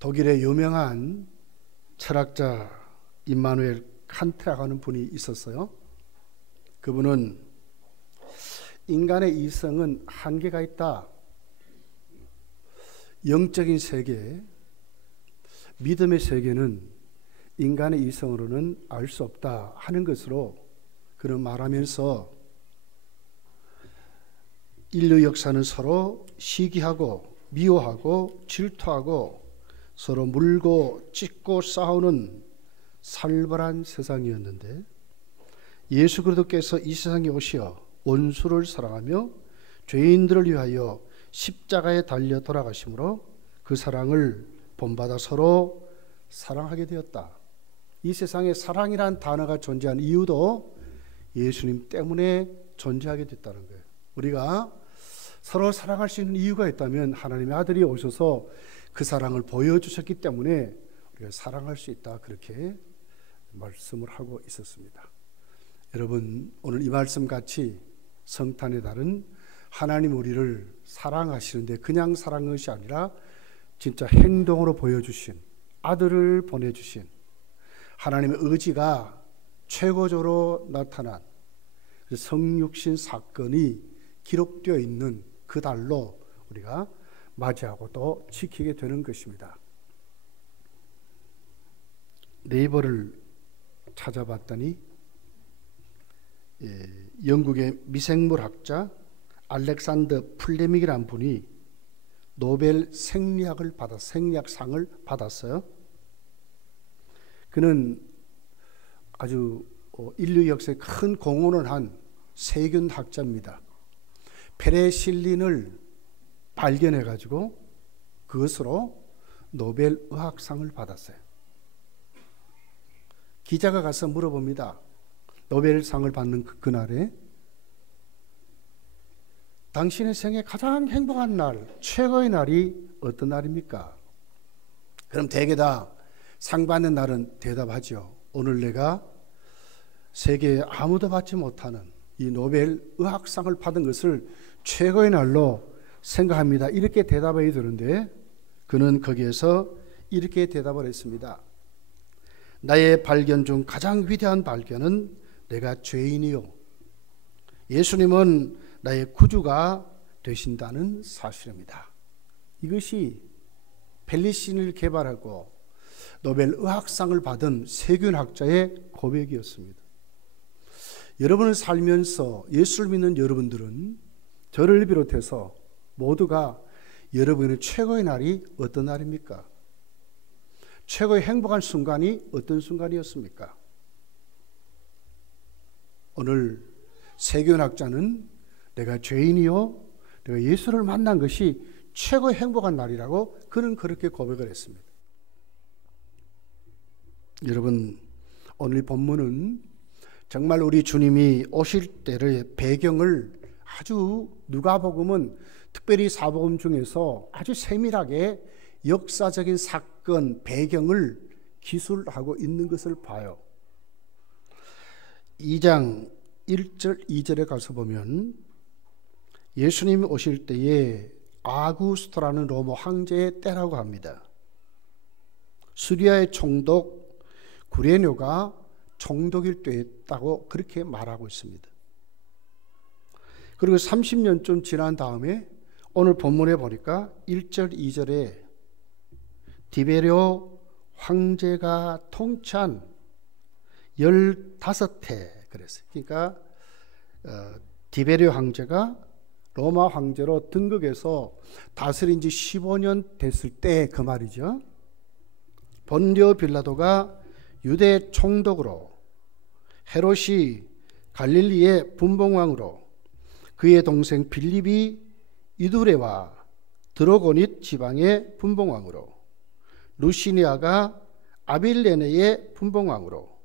독일의 유명한 철학자 임마누엘 칸트라고 하는 분이 있었어요. 그분은 인간의 이성은 한계가 있다. 영적인 세계, 믿음의 세계는 인간의 이성으로는 알 수 없다 하는 것으로 그는 말하면서 인류 역사는 서로 시기하고 미워하고 질투하고 서로 물고 찢고 싸우는 살벌한 세상이었는데 예수 그리스도께서 이 세상에 오시어 원수를 사랑하며 죄인들을 위하여 십자가에 달려 돌아가심으로 그 사랑을 본받아 서로 사랑하게 되었다. 이 세상에 사랑이란 단어가 존재한 이유도 예수님 때문에 존재하게 됐다는 거예요. 우리가 서로 사랑할 수 있는 이유가 있다면 하나님의 아들이 오셔서 그 사랑을 보여주셨기 때문에 우리가 사랑할 수 있다, 그렇게 말씀을 하고 있었습니다. 여러분, 오늘 이 말씀 같이 성탄의 달은 하나님 우리를 사랑하시는데 그냥 사랑한 것이 아니라 진짜 행동으로 보여주신, 아들을 보내주신 하나님의 의지가 최고적으로 나타난 성육신 사건이 기록되어 있는 그 달로 우리가 맞이하고 또 지키게 되는 것입니다. 네이버를 찾아봤더니 영국의 미생물학자 알렉산더 플레밍이라는 분이 노벨 생리학상을 받았어요. 그는 아주 인류 역사에 큰 공헌을 한 세균학자입니다. 페니실린을 발견해 가지고 그것으로 노벨 의학상을 받았어요. 기자가 가서 물어봅니다. 노벨상을 받는 그날에 당신의 생애 가장 행복한 날, 최고의 날이 어떤 날입니까? 그럼 대개 다 상 받는 날은 대답하죠. 오늘 내가 세계에 아무도 받지 못하는 이 노벨 의학상을 받은 것을 최고의 날로 생각합니다. 이렇게 대답해야 되는데 그는 거기에서 이렇게 대답을 했습니다. 나의 발견 중 가장 위대한 발견은 내가 죄인이요, 예수님은 나의 구주가 되신다는 사실입니다. 이것이 펠리신을 개발하고 노벨 의학상을 받은 세균학자의 고백이었습니다. 여러분을 살면서 예수를 믿는 여러분들은 저를 비롯해서 모두가 여러분의 최고의 날이 어떤 날입니까? 최고의 행복한 순간이 어떤 순간이었습니까? 오늘 세균학자는 내가 죄인이요, 내가 예수를 만난 것이 최고의 행복한 날이라고 그는 그렇게 고백을 했습니다. 여러분, 오늘 본문은 정말 우리 주님이 오실 때의 배경을 아주 누가복음은 특별히 사복음 중에서 아주 세밀하게 역사적인 사건 배경을 기술하고 있는 것을 봐요. 2장 1절 2절에 가서 보면 예수님이 오실 때에 아구스토라는 로마 황제의 때라고 합니다. 수리아의 총독 구레뇨가 총독일 때였다고 그렇게 말하고 있습니다. 그리고 30년쯤 지난 다음에 오늘 본문에 보니까 1절 2절에 디베리오 황제가 통치한 15해 그랬어요. 그러니까 디베리오 황제가 로마 황제로 등극해서 다스린 지 15년 됐을 때 그 말이죠. 본디오 빌라도가 유대 총독으로, 헤롯이 갈릴리의 분봉왕으로, 그의 동생 빌립이 이두레와 드로고닛 지방의 분봉왕으로, 루시니아가 아빌레네의 분봉왕으로,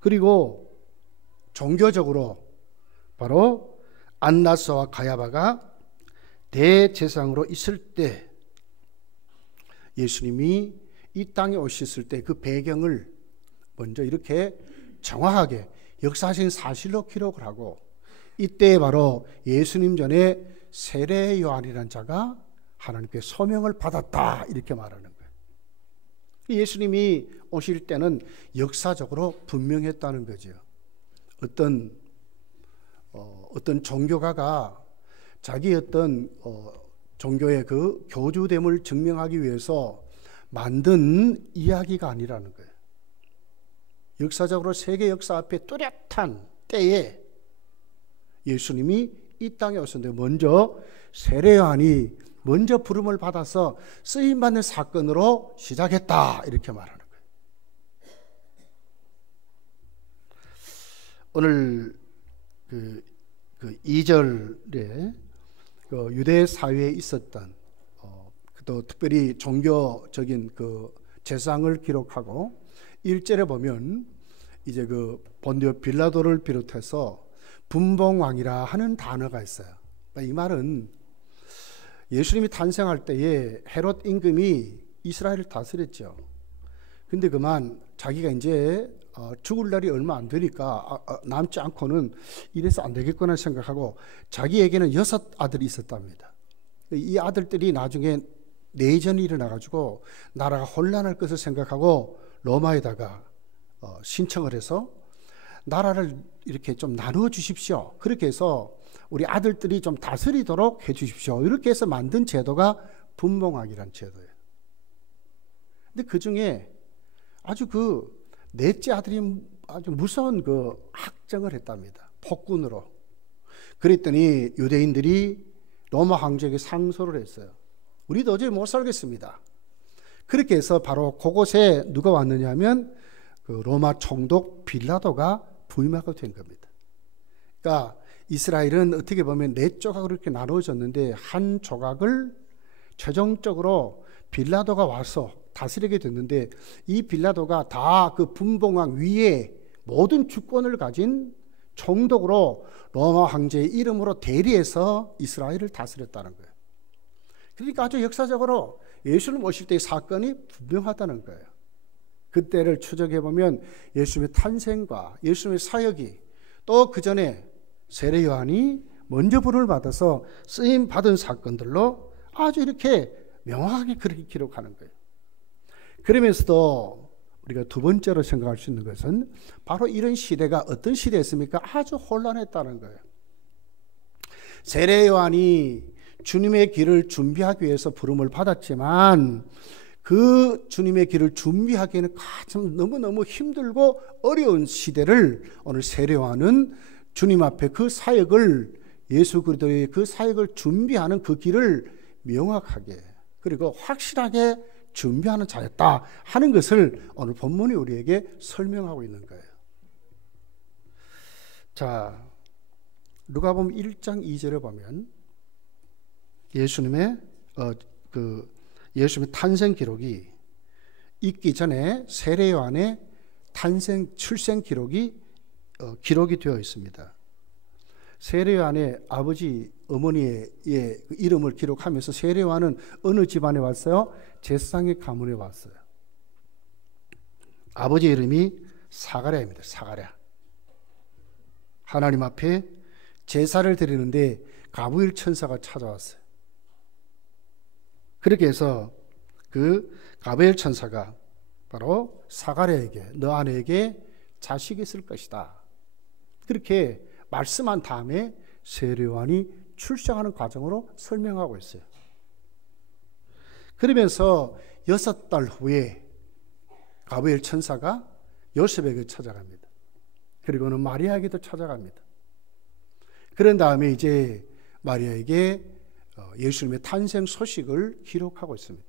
그리고 종교적으로 바로 안나스와 가야바가 대제사장으로 있을 때 예수님이 이 땅에 오셨을 때 그 배경을 먼저 이렇게 정확하게 역사적인 사실로 기록을 하고 이때 바로 예수님 전에 세례 요한이라는 자가 하나님께 소명을 받았다 이렇게 말하는 거예요. 예수님이 오실 때는 역사적으로 분명했다는 거죠. 어떤 종교가가 자기 종교의 그 교주됨을 증명하기 위해서 만든 이야기가 아니라는 거예요. 역사적으로 세계 역사 앞에 뚜렷한 때에 예수님이 이 땅에 오셨는데 먼저 세례 요한이 먼저 부름을 받아서 쓰임받는 사건으로 시작했다, 이렇게 말하는 거예요. 오늘 그 2절에 유대 사회에 있었던 또 특별히 종교적인 그 제상을 기록하고 1절에 보면 이제 그 본디오 빌라도를 비롯해서 분봉왕이라 하는 단어가 있어요. 이 말은 예수님이 탄생할 때에 헤롯 임금이 이스라엘을 다스렸죠. 근데 그만 자기가 이제 죽을 날이 얼마 안 되니까 남지 않고는 이래서 안 되겠구나 생각하고 자기에게는 6 아들이 있었답니다. 이 아들들이 나중에 내전이 일어나가지고 나라가 혼란할 것을 생각하고 로마에다가 신청을 해서 나라를 이렇게 좀 나누어 주십시오. 그렇게 해서 우리 아들들이 좀 다스리도록 해 주십시오. 이렇게 해서 만든 제도가 분봉왕이라는 제도예요. 근데 그 중에 아주 넷째 아들이 아주 무서운 학정을 했답니다. 폭군으로. 그랬더니 유대인들이 로마 황제에게 상소를 했어요. 우리 도저히 못 살겠습니다. 그렇게 해서 바로 그곳에 누가 왔느냐 하면 로마 총독 빌라도가 부임하게 된 겁니다. 그러니까 이스라엘은 어떻게 보면 4조각으로 이렇게 나누어졌는데 한 조각을 최종적으로 빌라도가 와서 다스리게 됐는데 이 빌라도가 다 그 분봉왕 위에 모든 주권을 가진 총독으로 로마 황제의 이름으로 대리해서 이스라엘을 다스렸다는 거예요. 그러니까 아주 역사적으로 예수님 오실 때의 사건이 분명하다는 거예요. 그때를 추적해 보면 예수님의 탄생과 예수님의 사역이 또 그 전에 세례 요한이 먼저 부름을 받아서 쓰임 받은 사건들로 아주 이렇게 명확하게 그렇게 기록하는 거예요. 그러면서도 우리가 두 번째로 생각할 수 있는 것은 바로 이런 시대가 어떤 시대였습니까? 아주 혼란했다는 거예요. 세례 요한이 주님의 길을 준비하기 위해서 부름을 받았지만 그 주님의 길을 준비하기에는 참 너무너무 힘들고 어려운 시대를 오늘 세례 요한은 주님 앞에 그 사역을 예수 그리스도의 그 사역을 준비하는 그 길을 명확하게 그리고 확실하게 준비하는 자였다 하는 것을 오늘 본문이 우리에게 설명하고 있는 거예요. 자, 누가복음 1장 2절에 보면 예수님의 탄생 기록이 있기 전에 세례 요한의 출생 기록이 되어 있습니다. 세례 요한의 아버지 어머니의 이름을 기록하면서 세례 요한은 어느 집안에 왔어요? 제사장의 가문에 왔어요. 아버지 이름이 사가랴입니다. 사가랴. 하나님 앞에 제사를 드리는데 가브리엘 천사가 찾아왔어요. 그렇게 해서 그 가브리엘 천사가 바로 사가랴에게 너 아내에게 자식이 있을 것이다. 그렇게 말씀한 다음에 세례 요한이 출생하는 과정으로 설명하고 있어요. 그러면서 6달 후에 가브리엘 천사가 요셉에게 찾아갑니다. 그리고는 마리아에게도 찾아갑니다. 그런 다음에 이제 마리아에게 예수님의 탄생 소식을 기록하고 있습니다.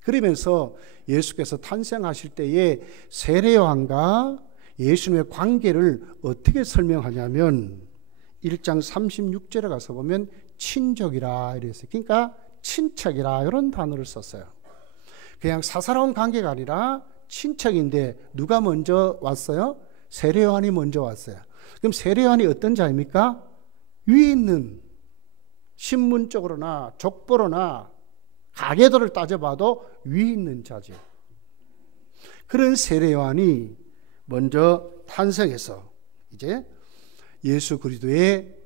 그러면서 예수께서 탄생하실 때에 세례 요한과 예수님의 관계를 어떻게 설명하냐면 1장 36절에 가서 보면 친족이라 이랬어요. 그러니까 친척이라 이런 단어를 썼어요. 그냥 사사로운 관계가 아니라 친척인데 누가 먼저 왔어요? 세례 요한이 먼저 왔어요. 그럼 세례 요한이 어떤 자입니까? 위에 있는 신분적으로나 족보로나 가계도를 따져봐도 위에 있는 자죠. 그런 세례 요한이 먼저 탄생해서 이제 예수 그리스도의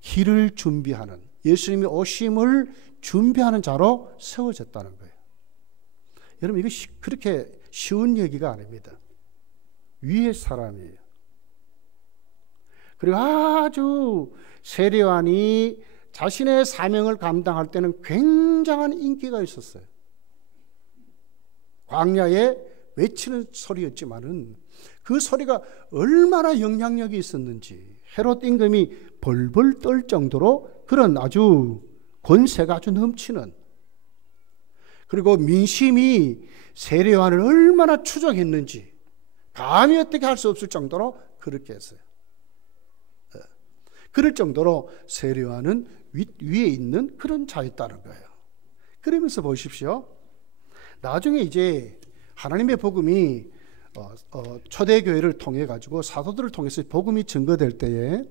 길을 준비하는 예수님이 오심을 준비하는 자로 세워졌다는 거예요. 여러분 이거 그렇게 쉬운 얘기가 아닙니다. 위의 사람이에요. 그리고 아주 세례요한이 자신의 사명을 감당할 때는 굉장한 인기가 있었어요. 광야에 외치는 소리였지만은 그 소리가 얼마나 영향력이 있었는지 헤롯 임금이 벌벌 떨 정도로 그런 아주 권세가 아주 넘치는, 그리고 민심이 세례요한을 얼마나 추종했는지 감히 어떻게 할 수 없을 정도로 그렇게 했어요. 그럴 정도로 세례요한은 위에 있는 그런 자였다는 거예요. 그러면서 보십시오. 나중에 이제 하나님의 복음이 초대교회를 통해 가지고 사도들을 통해서 복음이 증거될 때에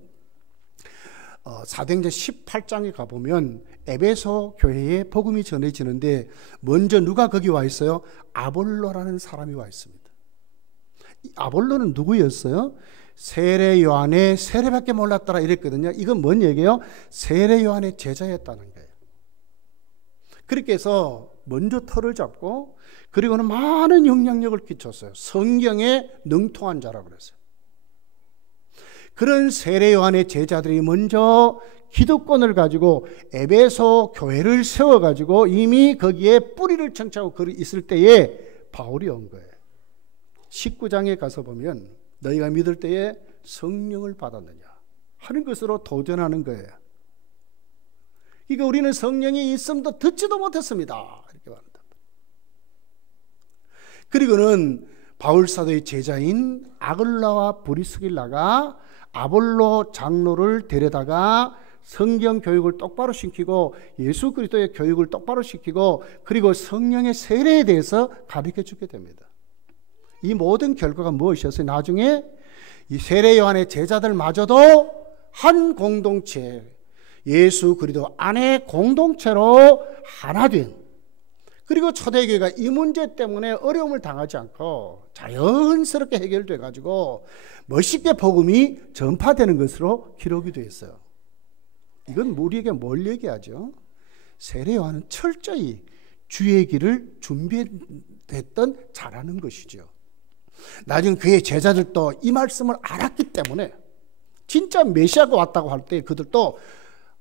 사도행전 18장에 가보면 에베소 교회에 복음이 전해지는데 먼저 누가 거기 와 있어요? 아볼로라는 사람이 와 있습니다. 이 아볼로는 누구였어요? 세례 요한의 세례밖에 몰랐더라 이랬거든요. 이건 뭔 얘기예요? 세례 요한의 제자였다는 거예요. 그렇게 해서 먼저 털을 잡고 그리고는 많은 영향력을 끼쳤어요. 성경에 능통한 자라고 그랬어요. 그런 세례 요한의 제자들이 먼저 기득권을 가지고 에베소 교회를 세워가지고 이미 거기에 뿌리를 청취하고 있을 때에 바울이 온 거예요. 19장에 가서 보면 너희가 믿을 때에 성령을 받았느냐 하는 것으로 도전하는 거예요. 그러니까 우리는 성령이 있음도 듣지도 못했습니다. 이렇게 말한다. 그리고는 바울 사도의 제자인 아글라와 브리스길라가 아볼로 장로를 데려다가 성경 교육을 똑바로 시키고 예수 그리스도의 교육을 똑바로 시키고 그리고 성령의 세례에 대해서 가르쳐 주게 됩니다. 이 모든 결과가 무엇이었어요? 나중에 이 세례 요한의 제자들마저도 한 공동체, 예수 그리스도 안에 공동체로 하나 된, 그리고 초대교회가 이 문제 때문에 어려움을 당하지 않고 자연스럽게 해결돼 가지고 멋있게 복음이 전파되는 것으로 기록이 되어 있어요. 이건 우리에게 뭘 얘기하죠? 세례 요한은 철저히 주의 길을 준비했던 자라는 것이죠. 나중에 그의 제자들도 이 말씀을 알았기 때문에 진짜 메시아가 왔다고 할 때 그들도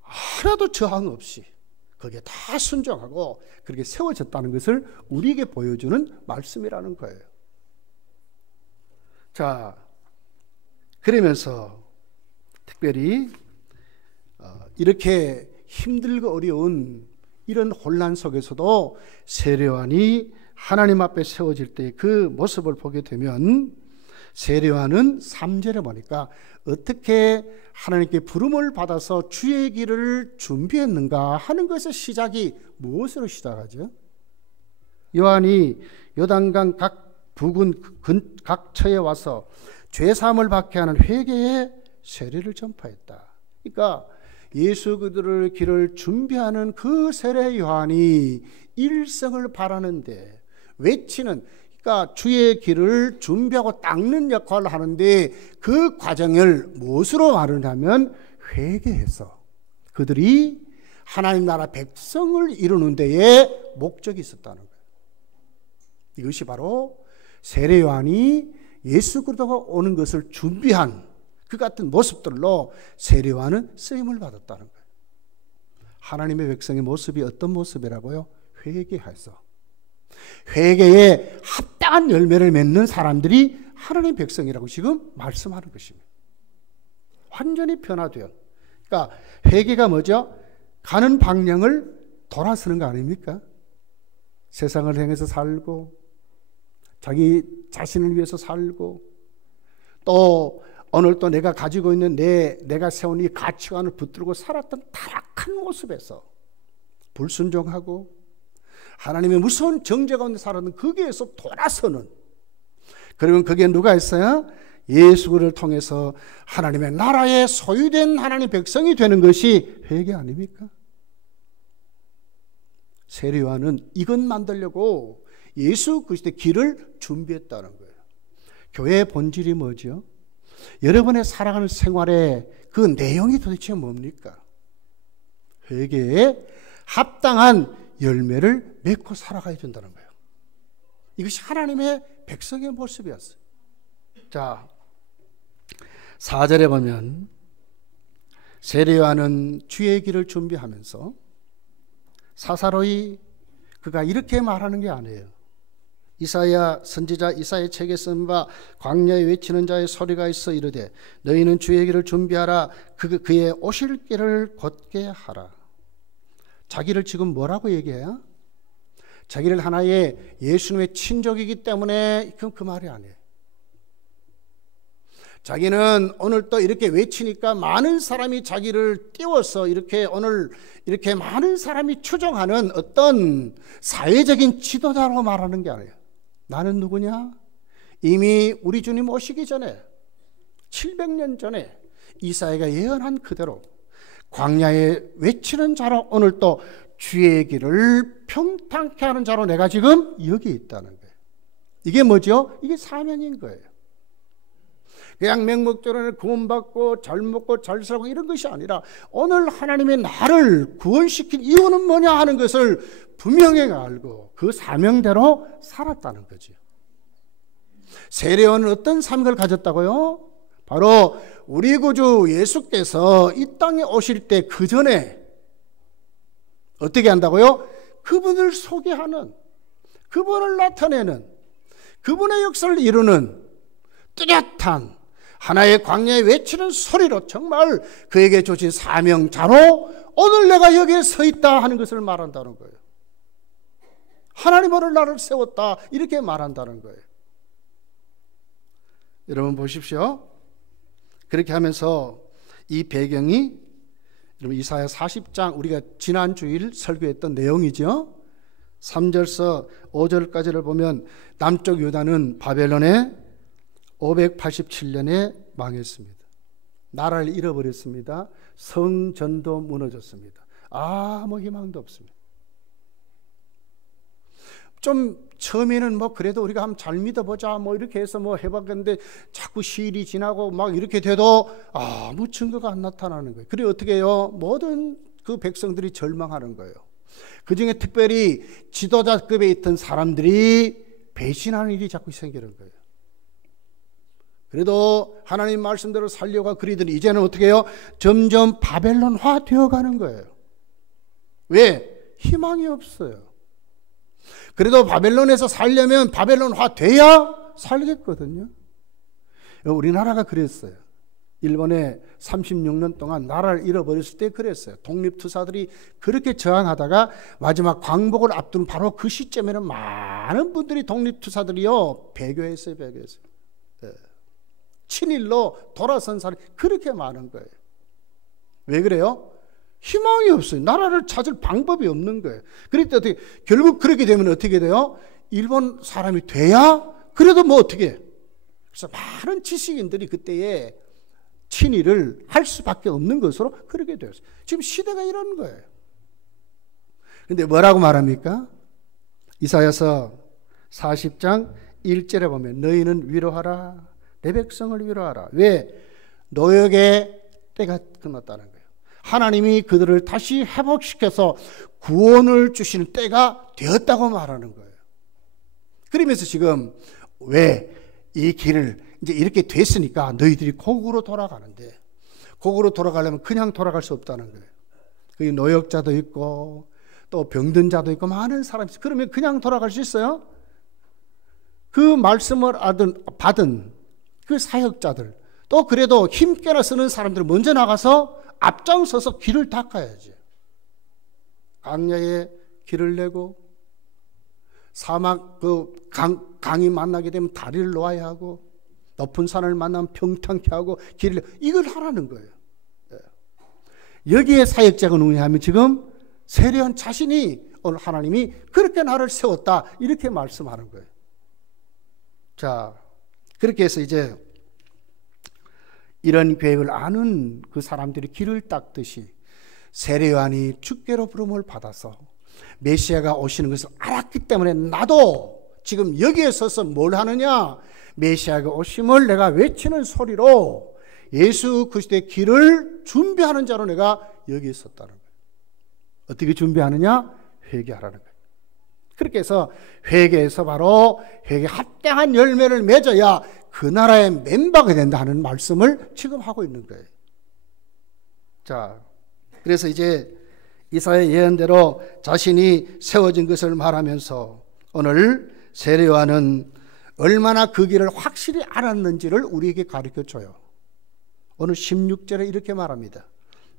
하나도 저항 없이 거기에 다 순종하고 그렇게 세워졌다는 것을 우리에게 보여주는 말씀이라는 거예요. 자, 그러면서 특별히 이렇게 힘들고 어려운 이런 혼란 속에서도 세례 요한이 하나님 앞에 세워질 때 그 모습을 보게 되면 세례 요한은 3절에 보니까 어떻게 하나님께 부름을 받아서 주의 길을 준비했는가 하는 것의 시작이 무엇으로 시작하죠? 요한이 요단강 각 부근 각처에 와서 죄사함을 받게 하는 회개의 세례를 전파했다. 그러니까 예수 그들의 길을 준비하는 그 세례 요한이 일성을 바라는데 외치는, 그러니까 주의 길을 준비하고 닦는 역할을 하는데 그 과정을 무엇으로 말하냐면 회개해서 그들이 하나님 나라 백성을 이루는 데에 목적이 있었다는 거예요. 이것이 바로 세례 요한이 예수 그리스도가 오는 것을 준비한 그 같은 모습들로 세례 요한은 쓰임을 받았다는 거예요. 하나님의 백성의 모습이 어떤 모습이라고요? 회개해서 회개에 합당한 열매를 맺는 사람들이 하나님의 백성이라고 지금 말씀하는 것입니다. 완전히 변화돼요. 그러니까 회개가 뭐죠? 가는 방향을 돌아서는 거 아닙니까? 세상을 향해서 살고 자기 자신을 위해서 살고 또 오늘 또 내가 가지고 있는 내가 세운 이 가치관을 붙들고 살았던 타락한 모습에서 불순종하고 하나님의 무서운 정죄 가운데 살았던 거기에서 돌아서는, 그러면 거기에 누가 있어요? 예수 그리스도를 통해서 하나님의 나라에 소유된 하나님의 백성이 되는 것이 회개 아닙니까? 세례 요한은 이것 만들려고 예수 그리스도의 길을 준비했다는 거예요. 교회의 본질이 뭐죠? 여러분의 살아가는 생활의 그 내용이 도대체 뭡니까? 회개에 합당한 열매를 맺고 살아가야 된다는 거예요. 이것이 하나님의 백성의 모습이었어요. 자, 4절에 보면 세례요한은 주의 길을 준비하면서 사사로이 그가 이렇게 말하는 게 아니에요. 이사야 선지자 이사야 책에 쓴 바 광야에 외치는 자의 소리가 있어 이르되 너희는 주의 길을 준비하라. 그의 오실 길을 곧게 하라. 자기를 지금 뭐라고 얘기해요? 자기를 하나의 예수님의 친족이기 때문에 그 말이 아니에요. 자기는 오늘 또 이렇게 외치니까 많은 사람이 자기를 띄워서 이렇게 오늘 이렇게 많은 사람이 추종하는 어떤 사회적인 지도자로 말하는 게 아니에요. 나는 누구냐? 이미 우리 주님 오시기 전에 700년 전에 이사야가 예언한 그대로 광야에 외치는 자로 오늘 또 주의 길을 평탄케 하는 자로 내가 지금 여기 있다는 거예요. 이게 뭐죠? 이게 사명인 거예요. 그냥 맹목적으로 구원받고 잘 먹고 잘 살고 이런 것이 아니라 오늘 하나님의 나를 구원시킨 이유는 뭐냐 하는 것을 분명히 알고 그 사명대로 살았다는 거죠. 세례요한은 어떤 삶을 가졌다고요? 바로 우리 구주 예수께서 이 땅에 오실 때 그 전에 어떻게 한다고요? 그분을 소개하는, 그분을 나타내는, 그분의 역사를 이루는 뚜렷한 하나의 광야에 외치는 소리로 정말 그에게 주신 사명자로 오늘 내가 여기에 서 있다 하는 것을 말한다는 거예요. 하나님 오늘 나를 세웠다 이렇게 말한다는 거예요. 여러분 보십시오. 그렇게 하면서 이 배경이 여러분 이사야 40장 우리가 지난 주일 설교했던 내용이죠. 3절서 5절까지를 보면 남쪽 유다는 바벨론에 587년에 망했습니다. 나라를 잃어버렸습니다. 성전도 무너졌습니다. 아무 희망도 없습니다. 좀 처음에는 뭐 그래도 우리가 한번 잘 믿어보자 뭐 이렇게 해서 뭐 해봤는데 자꾸 시일이 지나고 막 이렇게 돼도 아무 증거가 안 나타나는 거예요. 그래 어떻게 해요? 모든 그 백성들이 절망하는 거예요. 그 중에 특별히 지도자급에 있던 사람들이 배신하는 일이 자꾸 생기는 거예요. 그래도 하나님 말씀대로 살려고 그리더니 이제는 어떻게 해요? 점점 바벨론화 되어가는 거예요. 왜? 희망이 없어요. 그래도 바벨론에서 살려면 바벨론화 돼야 살겠거든요. 우리나라가 그랬어요. 일본에 36년 동안 나라를 잃어버렸을 때 그랬어요. 독립투사들이 그렇게 저항하다가 마지막 광복을 앞두는 바로 그 시점에는 많은 분들이 독립투사들이요 배교했어요. 배교했어요. 친일로 돌아선 사람이 그렇게 많은 거예요. 왜 그래요? 희망이 없어요. 나라를 찾을 방법이 없는 거예요. 그랬더니 어떻게, 결국 그렇게 되면 어떻게 돼요? 일본 사람이 돼야 그래도 뭐 어떻게 해요? 그래서 많은 지식인들이 그때에 친일을 할 수밖에 없는 것으로 그렇게 되었어요. 지금 시대가 이런 거예요. 그런데 뭐라고 말합니까? 이사야서 40장 1절에 보면 너희는 위로하라. 내 백성을 위로하라. 왜? 노역의 때가 끝났다는 거예요. 하나님이 그들을 다시 회복시켜서 구원을 주시는 때가 되었다고 말하는 거예요. 그러면서 지금 왜 이 길을 이제 이렇게 됐으니까 너희들이 고국으로 돌아가는데 고국으로 돌아가려면 그냥 돌아갈 수 없다는 거예요. 그 노역자도 있고 또 병든 자도 있고 많은 사람이 있어요. 그러면 그냥 돌아갈 수 있어요? 그 말씀을 받은 그 사역자들 또 그래도 힘께나 쓰는 사람들 먼저 나가서 앞장서서 길을 닦아야지. 강야에 길을 내고 사막 강이 만나게 되면 다리를 놓아야 하고 높은 산을 만나면 평탄케 하고 길을 이걸 하라는 거예요. 여기에 사역자가 누구냐면 지금 세례요한 자신이 오늘 하나님이 그렇게 나를 세웠다 이렇게 말씀하는 거예요. 자, 그렇게 해서 이제 이런 계획을 아는 그 사람들이 길을 닦듯이 세례요한이 주께로 부름을 받아서 메시아가 오시는 것을 알았기 때문에 나도 지금 여기에 서서 뭘 하느냐? 메시아가 오심을 내가 외치는 소리로 예수 그리스도의 길을 준비하는 자로 내가 여기에 섰다는 거예요. 어떻게 준비하느냐? 회개하라는 거예요. 그렇게 해서 회개에서 바로 회개 합당한 열매를 맺어야 그 나라의 멤버가 된다 하는 말씀을 지금 하고 있는 거예요. 자, 그래서 이제 이사야 예언대로 자신이 세워진 것을 말하면서 오늘 세례 요한은 얼마나 그 길을 확실히 알았는지를 우리에게 가르쳐줘요. 오늘 16절에 이렇게 말합니다.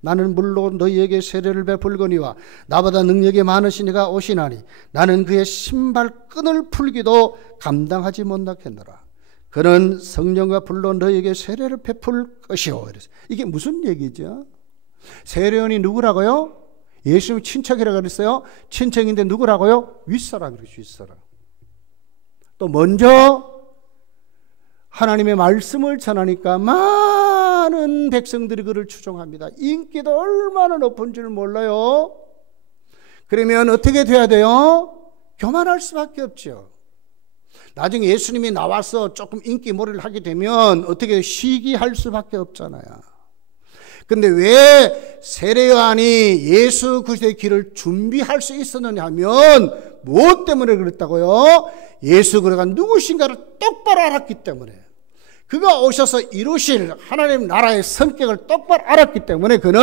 나는 물로 너희에게 세례를 베풀거니와 나보다 능력이 많으신 이가 오시나니 나는 그의 신발끈을 풀기도 감당하지 못하겠노라. 그는 성령과 불로 너희에게 세례를 베풀 것이요. 그래서 이게 무슨 얘기죠? 세례요한이 누구라고요? 예수님 친척이라고 그랬어요. 친척인데 누구라고요? 윗사람, 그렇죠. 윗사람. 또 먼저 하나님의 말씀을 전하니까 많은 백성들이 그를 추종합니다. 인기도 얼마나 높은 줄 몰라요. 그러면 어떻게 돼야 돼요? 교만할 수밖에 없죠. 나중에 예수님이 나와서 조금 인기몰이를 하게 되면 어떻게 시기할 수밖에 없잖아요. 근데 왜 세례 요한이 예수 그리스도의 길을 준비할 수 있었느냐 하면 무엇 때문에 그랬다고요? 예수 그리스도가 누구신가를 똑바로 알았기 때문에, 그가 오셔서 이루실 하나님 나라의 성격을 똑바로 알았기 때문에 그는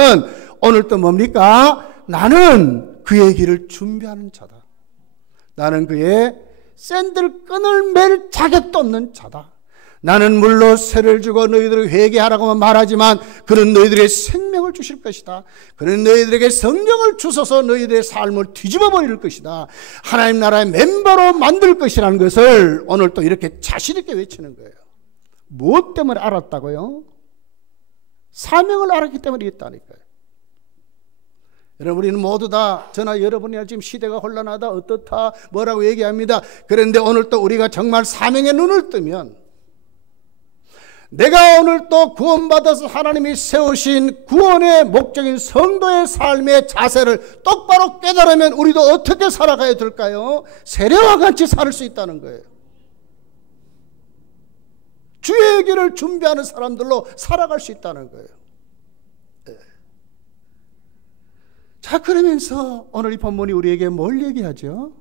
오늘 또 뭡니까? 나는 그의 길을 준비하는 자다. 나는 그의 샌들끈을 맬 자격도 없는 자다. 나는 물로 세를 주고 너희들을 회개하라고만 말하지만 그는 너희들의 생명을 주실 것이다. 그는 너희들에게 성령을 주셔서 너희들의 삶을 뒤집어 버릴 것이다. 하나님 나라의 멤버로 만들 것이라는 것을 오늘 또 이렇게 자신 있게 외치는 거예요. 무엇 때문에 알았다고요? 사명을 알았기 때문에 있다니까요. 여러분, 우리는 모두 다 저나 여러분이 지금 시대가 혼란하다, 어떻다, 뭐라고 얘기합니다. 그런데 오늘 또 우리가 정말 사명의 눈을 뜨면, 내가 오늘 또 구원받아서 하나님이 세우신 구원의 목적인 성도의 삶의 자세를 똑바로 깨달으면 우리도 어떻게 살아가야 될까요? 세례와 같이 살 수 있다는 거예요. 주의 길을 준비하는 사람들로 살아갈 수 있다는 거예요. 자, 그러면서 오늘 이 본문이 우리에게 뭘 얘기하죠?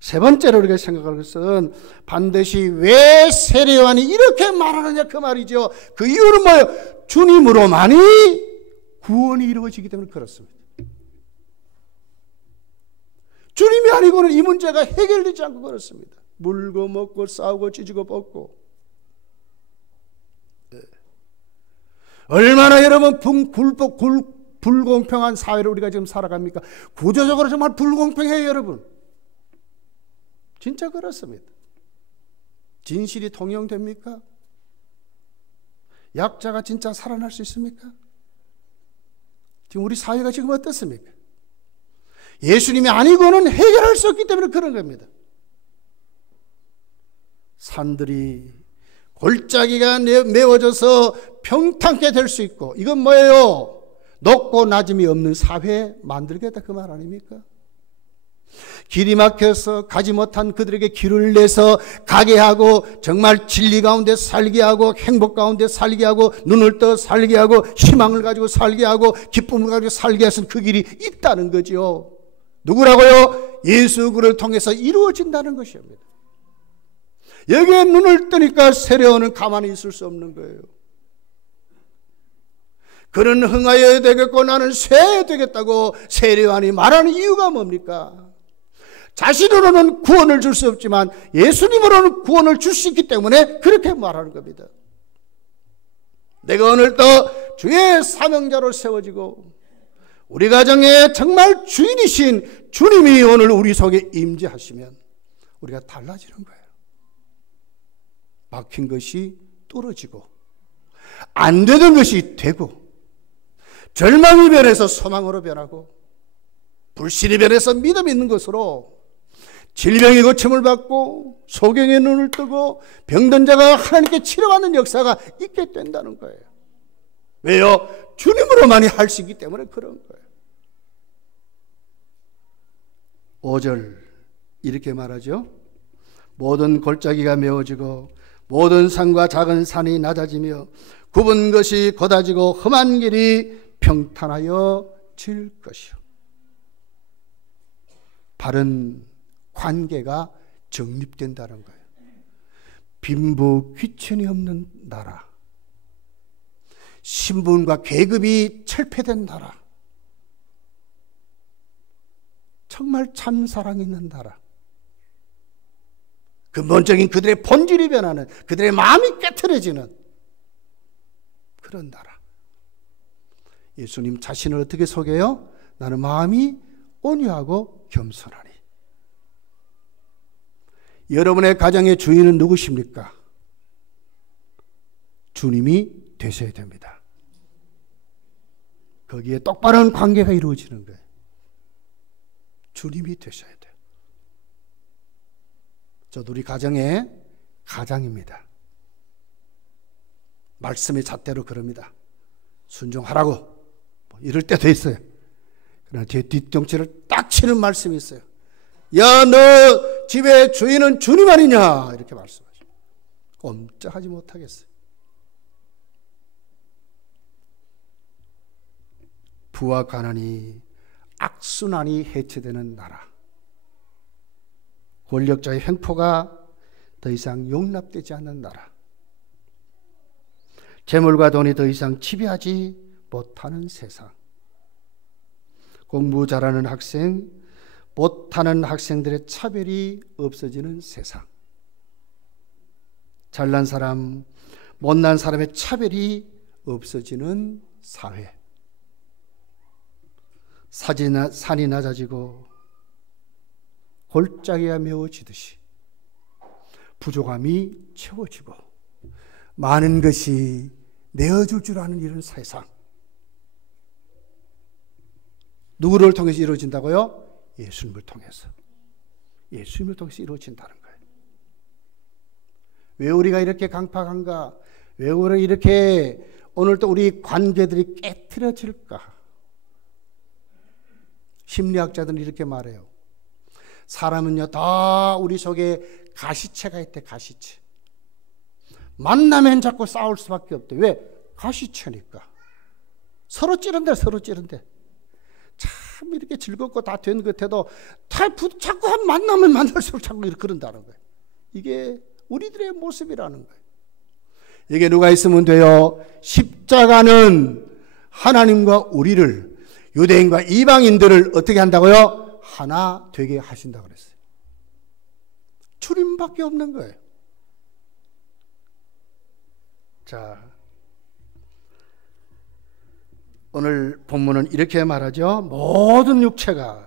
세 번째로 우리가 생각할 것은 반드시 왜 세례 요한이 이렇게 말하느냐 그 말이죠. 그 이유는 뭐예요? 주님으로만이 구원이 이루어지기 때문에 그렇습니다. 주님이 아니고는 이 문제가 해결되지 않고 그렇습니다. 물고 먹고 싸우고 찢고 벗고. 얼마나 여러분 불공평한 사회를 우리가 지금 살아갑니까? 구조적으로 정말 불공평해요, 여러분. 진짜 그렇습니다. 진실이 통용됩니까? 약자가 진짜 살아날 수 있습니까? 지금 우리 사회가 지금 어떻습니까? 예수님이 아니고는 해결할 수 없기 때문에 그런 겁니다. 산들이 골짜기가 메워져서 평탄케 될 수 있고, 이건 뭐예요? 높고 낮음이 없는 사회 만들겠다 그 말 아닙니까? 길이 막혀서 가지 못한 그들에게 길을 내서 가게 하고, 정말 진리 가운데 살게 하고, 행복 가운데 살게 하고, 눈을 떠 살게 하고, 희망을 가지고 살게 하고, 기쁨을 가지고 살게 해서 그 길이 있다는 거죠. 누구라고요? 예수 그를 통해서 이루어진다는 것입니다. 여기에 눈을 뜨니까 세례요한은 가만히 있을 수 없는 거예요. 그는 흥하여야 되겠고 나는 쇠해야 되겠다고 세례요한이 말하는 이유가 뭡니까? 자신으로는 구원을 줄 수 없지만 예수님으로는 구원을 줄 수 있기 때문에 그렇게 말하는 겁니다. 내가 오늘 또 주의 사명자로 세워지고 우리 가정에 정말 주인이신 주님이 오늘 우리 속에 임재하시면 우리가 달라지는 거예요. 막힌 것이 뚫어지고 안 되던 것이 되고, 절망이 변해서 소망으로 변하고, 불신이 변해서 믿음이 있는 것으로, 질병이 고침을 받고 소경의 눈을 뜨고 병든 자가 하나님께 치료받는 역사가 있게 된다는 거예요. 왜요? 주님으로만이 할 수 있기 때문에 그런 거예요. 5절 이렇게 말하죠. 모든 골짜기가 메워지고 모든 산과 작은 산이 낮아지며 굽은 것이 곧아지고 험한 길이 평탄하여 질 것이요. 바른 관계가 정립된다는 거예요. 빈부 귀천이 없는 나라, 신분과 계급이 철폐된 나라, 정말 참사랑 있는 나라, 근본적인 그들의 본질이 변하는, 그들의 마음이 깨트려지는 그런 나라. 예수님 자신을 어떻게 소개해요? 나는 마음이 온유하고 겸손하니. 여러분의 가정의 주인은 누구십니까? 주님이 되셔야 됩니다. 거기에 똑바른 관계가 이루어지는 거예요. 주님이 되셔야 돼요. 저도 우리 가정의 가장입니다. 말씀의 잣대로 그럽니다. 순종하라고 뭐 이럴 때도 있어요. 그러나 제 뒷정치를 딱 치는 말씀이 있어요. 야, 너 집의 주인은 주님 아니냐, 이렇게 말씀하시고 꼼짝하지 못하겠어요. 부와 가난이, 악순환이 해체되는 나라, 권력자의 횡포가 더 이상 용납되지 않는 나라, 재물과 돈이 더 이상 지배하지 못하는 세상, 공부 잘하는 학생, 못하는 학생들의 차별이 없어지는 세상, 잘난 사람, 못난 사람의 차별이 없어지는 사회, 산이 낮아지고 골짜기가 메워지듯이 부족함이 채워지고 많은 것이 내어줄 줄 아는 이런 세상, 누구를 통해서 이루어진다고요? 예수님을 통해서. 예수님을 통해서 이루어진다는 거예요. 왜 우리가 이렇게 강팍한가? 왜 우리가 이렇게 오늘도 우리 관계들이 깨트려질까? 심리학자들은 이렇게 말해요. 사람은요, 다 우리 속에 가시체가 있대, 가시체. 만나면 자꾸 싸울 수밖에 없대. 왜? 가시체니까. 서로 찌른대, 서로 찌른대. 참 이렇게 즐겁고 다 된 것에도 자꾸 한 만나면 만날수록 자꾸 이렇게 그런다는 거예요. 이게 우리들의 모습이라는 거예요. 이게 누가 있으면 돼요? 십자가는 하나님과 우리를, 유대인과 이방인들을 어떻게 한다고요? 하나 되게 하신다고 그랬어요. 주님밖에 없는 거예요. 자, 오늘 본문은 이렇게 말하죠. 모든 육체가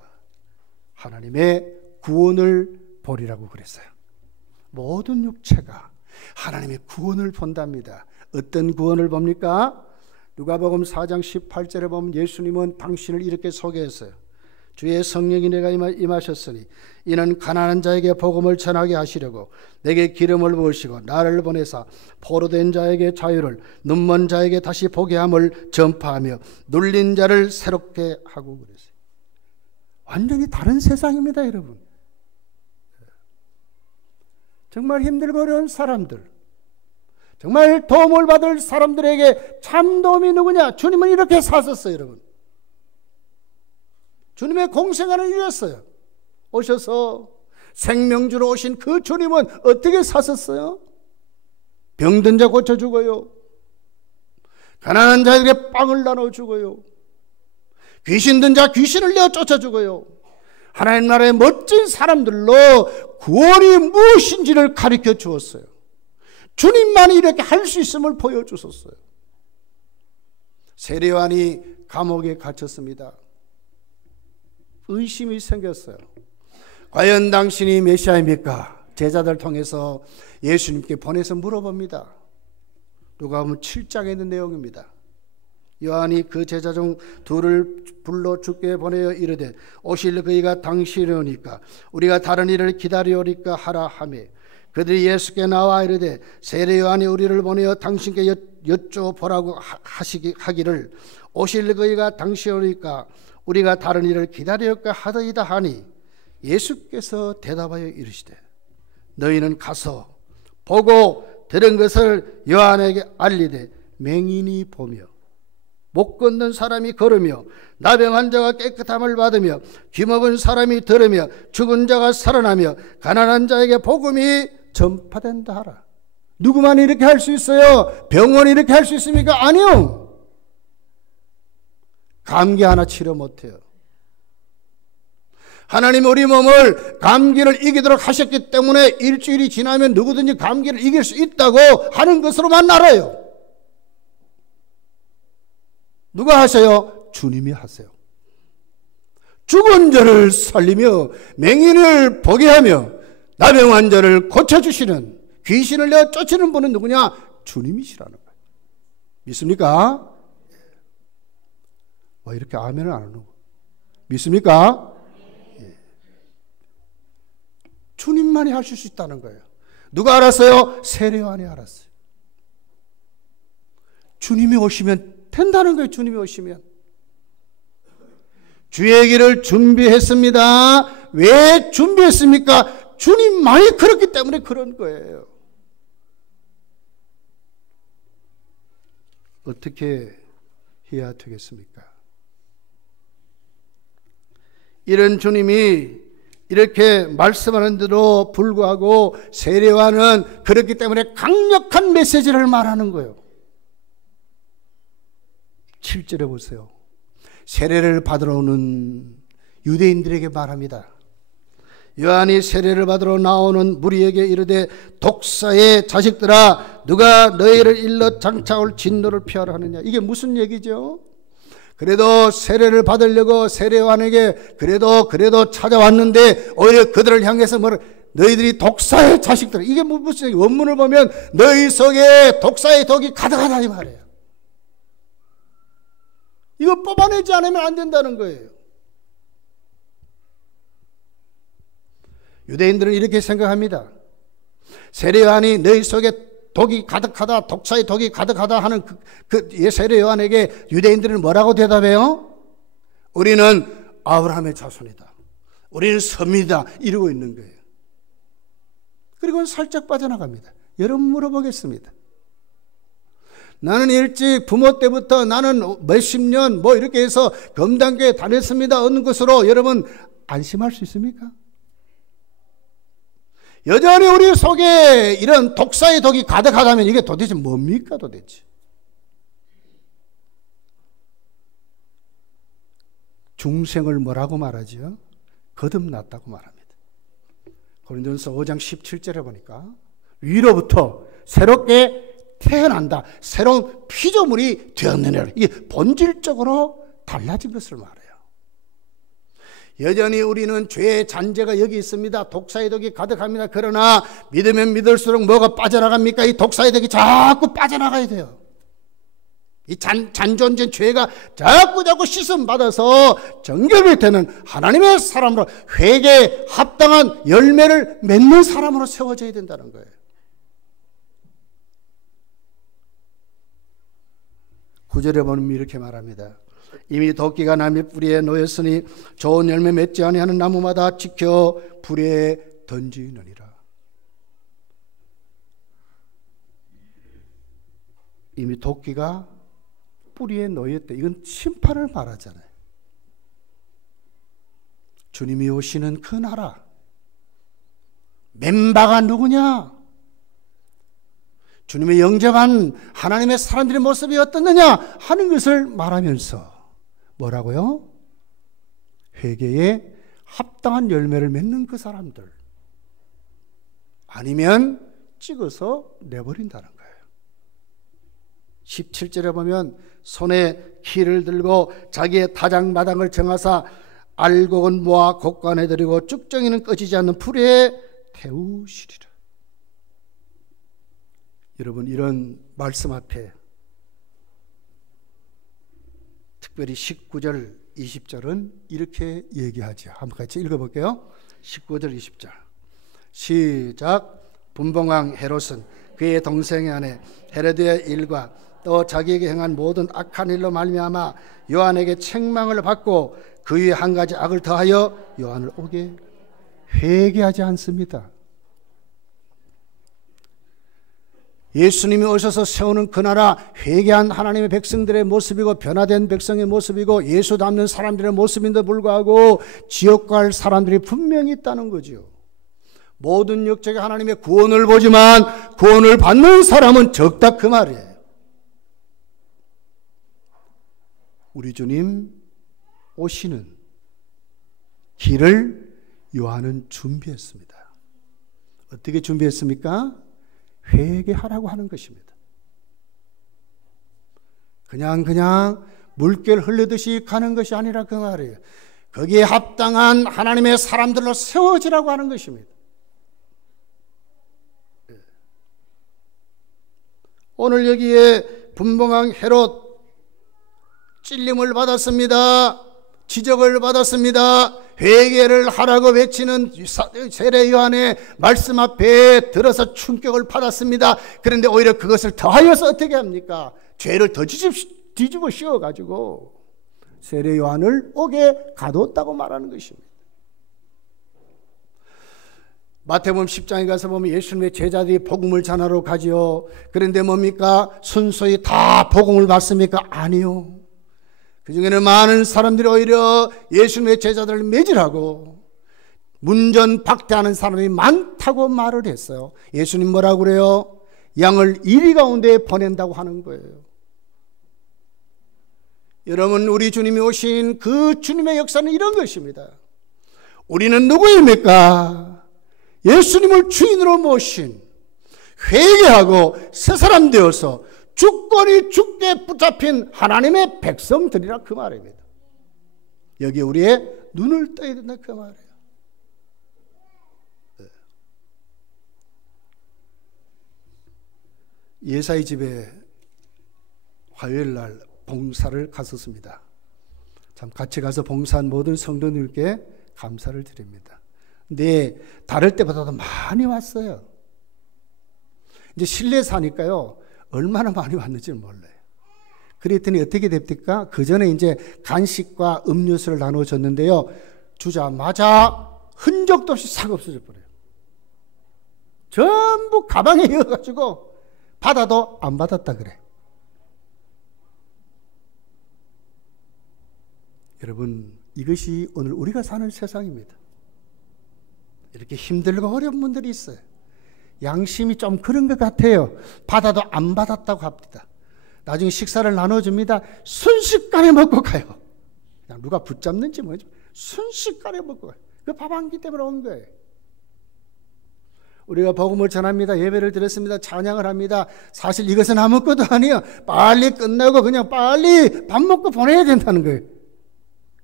하나님의 구원을 보리라고 그랬어요. 모든 육체가 하나님의 구원을 본답니다. 어떤 구원을 봅니까? 누가복음 4장 18절에 보면 예수님은 당신을 이렇게 소개했어요. 주의 성령이 내가 임하셨으니 이는 가난한 자에게 복음을 전하게 하시려고 내게 기름을 부으시고 나를 보내사 포로된 자에게 자유를, 눈먼 자에게 다시 보게 함을 전파하며 눌린 자를 새롭게 하고 그랬어요. 완전히 다른 세상입니다, 여러분. 정말 힘들고 어려운 사람들, 정말 도움을 받을 사람들에게 참 도움이 누구냐? 주님은 이렇게 사셨어요, 여러분. 주님의 공생애는 이랬어요. 오셔서 생명주로 오신 그 주님은 어떻게 사셨어요? 병든 자 고쳐주고요, 가난한 자에게 빵을 나눠주고요, 귀신 든 자 귀신을 내어 쫓아주고요, 하나님 나라의 멋진 사람들로 구원이 무엇인지를 가르쳐 주었어요. 주님만이 이렇게 할 수 있음을 보여주셨어요. 세례요한이 감옥에 갇혔습니다. 의심이 생겼어요. 과연 당신이 메시아입니까? 제자들 통해서 예수님께 보내서 물어봅니다. 누가복음 7장에 있는 내용입니다. 요한이 그 제자 중 둘을 불러 주께 보내어 이르되 오실 그이가 당신이오니까 우리가 다른 일을 기다리오리까 하라 하매 그들이 예수께 나와 이르되 세례 요한이 우리를 보내어 당신께 여쭤보라고 하기를 오실 그이가 당신이오니까 우리가 다른 일을 기다리올까 하더이다 하니 예수께서 대답하여 이르시되 너희는 가서 보고 들은 것을 요한에게 알리되 맹인이 보며 못 걷는 사람이 걸으며 나병한 자가 깨끗함을 받으며 귀먹은 사람이 들으며 죽은 자가 살아나며 가난한 자에게 복음이 전파된다 하라. 누구만 이렇게 할 수 있어요? 병원이 이렇게 할 수 있습니까? 아니요. 감기 하나 치료 못해요. 하나님 우리 몸을 감기를 이기도록 하셨기 때문에 일주일이 지나면 누구든지 감기를 이길 수 있다고 하는 것으로만 알아요. 누가 하세요? 주님이 하세요. 죽은 자를 살리며 맹인을 보게 하며 나병한 자를 고쳐주시는, 귀신을 내어 쫓치는 분은 누구냐? 주님이시라는 거예요. 믿습니까? 왜 이렇게 아멘을 안 하는 거예요? 믿습니까? 예. 주님만이 하실 수 있다는 거예요. 누가 알았어요? 세례요한이 알았어요. 주님이 오시면 된다는 거예요. 주님이 오시면. 주의 길을 준비했습니다. 왜 준비했습니까? 주님만이 그렇기 때문에 그런 거예요. 어떻게 해야 되겠습니까? 이런 주님이 이렇게 말씀하는데도 불구하고 세례요한은 그렇기 때문에 강력한 메시지를 말하는 거예요. 7절에 보세요. 세례를 받으러 오는 유대인들에게 말합니다. 요한이 세례를 받으러 나오는 무리에게 이르되 독사의 자식들아 누가 너희를 일러 장차올 진노를 피하라 하느냐. 이게 무슨 얘기죠? 그래도 세례를 받으려고 세례요한에게 그래도 찾아왔는데 오히려 그들을 향해서 너희들이 독사의 자식들. 이게 무슨 얘기? 원문을 보면 너희 속에 독사의 독이 가득하다 이 말이에요. 이거 뽑아내지 않으면 안 된다는 거예요. 유대인들은 이렇게 생각합니다. 세례요한이 너희 속에 독이 가득하다, 독사의 독이 가득하다 하는 그 세례요한에게 유대인들은 뭐라고 대답해요? 우리는 아브라함의 자손이다. 우리는 섬이다. 이러고 있는 거예요. 그리고 살짝 빠져나갑니다. 여러분 물어보겠습니다. 나는 일찍 부모 때부터 나는 몇십 년 이렇게 해서 검단교에 다녔습니다. 어느 것으로 여러분 안심할 수 있습니까? 여전히 우리 속에 이런 독사의 독이 가득하다면 이게 도대체 뭡니까 도대체? 중생을 뭐라고 말하죠? 거듭났다고 말합니다. 고린도전서 5장 17절에 보니까 위로부터 새롭게 태어난다. 새로운 피조물이 되었느냐. 이게 본질적으로 달라진 것을 말해요. 여전히 우리는 죄의 잔재가 여기 있습니다. 독사의 독이 가득합니다. 그러나 믿으면 믿을수록 뭐가 빠져나갑니까? 이 독사의 독이 자꾸 빠져나가야 돼요. 이 잔존된 죄가 자꾸 씻음 받아서 정결이 되는 하나님의 사람으로 회개에 합당한 열매를 맺는 사람으로 세워져야 된다는 거예요. 9절에 보면 이렇게 말합니다. 이미 도끼가 남의 뿌리에 놓였으니 좋은 열매 맺지 아니하는 나무마다 지켜 불에 던지느니라. 이미 도끼가 뿌리에 놓였대. 이건 심판을 말하잖아요. 주님이 오시는 그 나라, 멤바가 누구냐? 주님의 영접한 하나님의 사람들의 모습이 어떻느냐 하는 것을 말하면서 뭐라고요? 회개에 합당한 열매를 맺는 그 사람들, 아니면 찍어서 내버린다는 거예요. 17절에 보면 손에 키를 들고 자기의 타작마당을 정하사 알곡은 모아 곡간에 들이고 쭉정이는 꺼지지 않는 불에 태우시리라. 여러분, 이런 말씀 앞에 특별히 19절 20절은 이렇게 얘기하죠. 한번 같이 읽어볼게요. 19절 20절 시작. 분봉왕 헤롯은 그의 동생의 아내 헤로드의 일과 또 자기에게 행한 모든 악한 일로 말미암아 요한에게 책망을 받고 그 위에 한 가지 악을 더하여 요한을 오게 회개하지 않습니다. 예수님이 오셔서 세우는 그 나라, 회개한 하나님의 백성들의 모습이고 변화된 백성의 모습이고 예수 닮는 사람들의 모습인데 불구하고 지옥 갈 사람들이 분명히 있다는 거죠. 모든 역적이 하나님의 구원을 보지만 구원을 받는 사람은 적다 그 말이에요. 우리 주님 오시는 길을 요한은 준비했습니다. 어떻게 준비했습니까? 회개하라고 하는 것입니다. 그냥 물결 흘리듯이 가는 것이 아니라 그 말이에요. 거기에 합당한 하나님의 사람들로 세워지라고 하는 것입니다. 오늘 여기에 분봉왕 헤롯 찔림을 받았습니다. 지적을 받았습니다. 회개를 하라고 외치는 세례 요한의 말씀 앞에 들어서 충격을 받았습니다. 그런데 오히려 그것을 더하여서 어떻게 합니까? 죄를 더 뒤집어 씌워가지고 세례 요한을 옥에 가뒀다고 말하는 것입니다. 마태복음 10장에 가서 보면 예수님의 제자들이 복음을 전하러 가지요. 그런데 뭡니까? 순수히 다 복음을 받습니까? 아니요. 그 중에는 많은 사람들이 오히려 예수님의 제자들을 매질하고 문전박대하는 사람이 많다고 말을 했어요. 예수님 뭐라고 그래요? 양을 이리 가운데 보낸다고 하는 거예요. 여러분, 우리 주님이 오신 그 주님의 역사는 이런 것입니다. 우리는 누구입니까? 예수님을 주인으로 모신 회개하고 새 사람 되어서 주권이 주께 붙잡힌 하나님의 백성들이라 그 말입니다. 여기에 우리의 눈을 떠야 된다 그 말이에요. 예사의 집에 화요일 날 봉사를 갔었습니다. 참 같이 가서 봉사한 모든 성도님께 감사를 드립니다. 근데 다를 때보다도 많이 왔어요. 이제 실내 사니까요 얼마나 많이 왔는지 몰라요. 그랬더니 어떻게 됩니까? 그 전에 이제 간식과 음료수를 나눠줬는데요, 주자마자 흔적도 없이 싹 없어져 버려요. 전부 가방에 이어가지고 받아도 안 받았다 그래. 여러분, 이것이 오늘 우리가 사는 세상입니다. 이렇게 힘들고 어려운 분들이 있어요. 양심이 좀 그런 것 같아요. 받아도 안 받았다고 합니다. 나중에 식사를 나눠줍니다. 순식간에 먹고 가요. 그냥 누가 붙잡는지 뭐지, 순식간에 먹고 가요. 그 밥 한 끼 때문에 온 거예요. 우리가 복음을 전합니다. 예배를 드렸습니다. 찬양을 합니다. 사실 이것은 아무것도 아니에요. 빨리 끝나고 그냥 빨리 밥 먹고 보내야 된다는 거예요.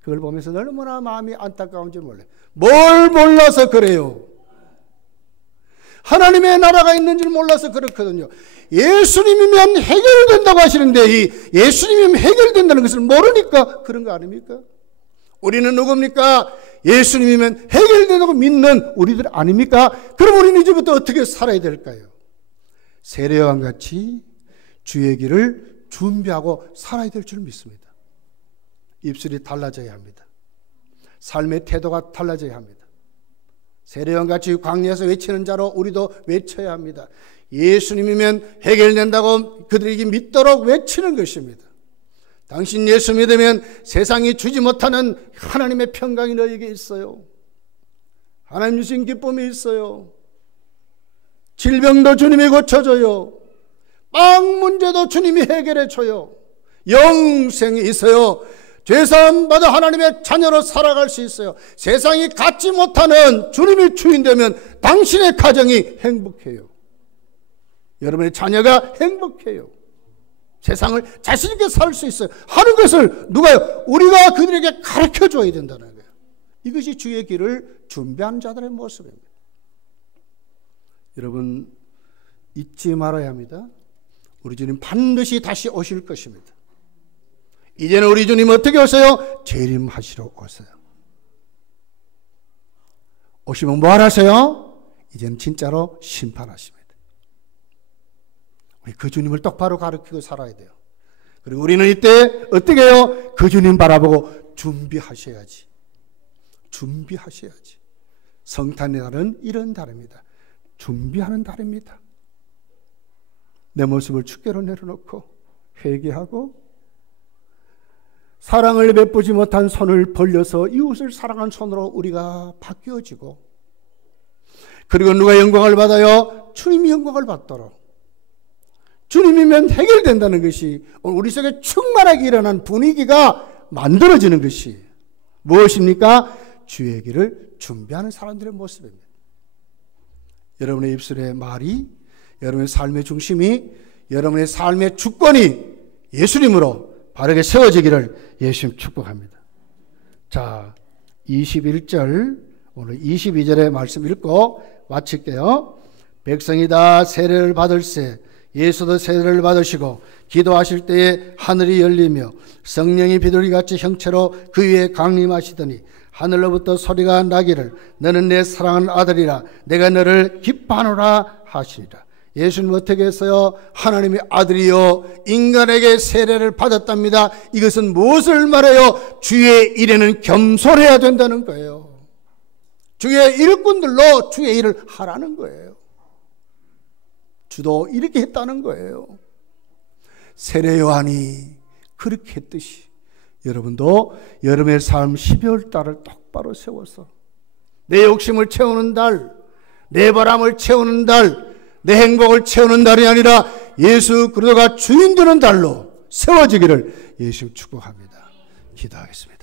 그걸 보면서 얼마나 마음이 안타까운지 몰라요. 뭘 몰라서 그래요. 하나님의 나라가 있는 줄 몰라서 그렇거든요. 예수님이면 해결된다고 하시는데 이 예수님이면 해결된다는 것을 모르니까 그런 거 아닙니까? 우리는 누굽니까? 예수님이면 해결된다고 믿는 우리들 아닙니까? 그럼 우리는 이제부터 어떻게 살아야 될까요? 세례요한 같이 주의 길을 준비하고 살아야 될 줄 믿습니다. 입술이 달라져야 합니다. 삶의 태도가 달라져야 합니다. 세례요한 같이 광야에서 외치는 자로 우리도 외쳐야 합니다. 예수님이면 해결된다고 그들에게 믿도록 외치는 것입니다. 당신 예수 믿으면 세상이 주지 못하는 하나님의 평강이 너에게 있어요. 하나님 주신 기쁨이 있어요. 질병도 주님이 고쳐줘요. 빵 문제도 주님이 해결해 줘요. 영생이 있어요. 죄사함 받아 하나님의 자녀로 살아갈 수 있어요. 세상이 갖지 못하는 주님이 주인 되면 당신의 가정이 행복해요. 여러분의 자녀가 행복해요. 세상을 자신 있게 살 수 있어요. 하는 것을 누가요? 우리가 그들에게 가르쳐 줘야 된다는 거예요. 이것이 주의 길을 준비하는 자들의 모습입니다. 여러분, 잊지 말아야 합니다. 우리 주님 반드시 다시 오실 것입니다. 이제는 우리 주님 어떻게 오세요? 재림하시러 오세요. 오시면 뭐 하세요? 이제는 진짜로 심판하십니다. 우리 그 주님을 똑바로 가르치고 살아야 돼요. 그리고 우리는 이때 어떻게 해요? 그 주님 바라보고 준비하셔야지. 준비하셔야지. 성탄의 날은 이런 달입니다. 준비하는 달입니다. 내 모습을 주께로 내려놓고 회개하고 사랑을 베푸지 못한 손을 벌려서 이웃을 사랑한 손으로 우리가 바뀌어지고, 그리고 누가 영광을 받아요? 주님이 영광을 받도록, 주님이면 해결된다는 것이 우리 속에 충만하게 일어난 분위기가 만들어지는 것이 무엇입니까? 주의 길을 준비하는 사람들의 모습입니다. 여러분의 입술의 말이, 여러분의 삶의 중심이, 여러분의 삶의 주권이 예수님으로 바르게 세워지기를 예수님 축복합니다. 자, 21절, 오늘 22절의 말씀 읽고 마칠게요. 백성이 다 세례를 받을세 예수도 세례를 받으시고 기도하실 때에 하늘이 열리며 성령이 비둘기같이 형체로 그 위에 강림하시더니 하늘로부터 소리가 나기를 너는 내 사랑하는 아들이라 내가 너를 기뻐하노라 하시니라. 예수님 어떻게 했어요? 하나님의 아들이요 인간에게 세례를 받았답니다. 이것은 무엇을 말해요? 주의 일에는 겸손해야 된다는 거예요. 주의 일꾼들로 주의 일을 하라는 거예요. 주도 이렇게 했다는 거예요. 세례 요한이 그렇게 했듯이 여러분도 여러분의 삶 12월 달을 똑바로 세워서 내 욕심을 채우는 달, 내 바람을 채우는 달, 내 행복을 채우는 달이 아니라 예수 그리스도가 주인 되는 달로 세워지기를 예수 축복합니다. 기도하겠습니다.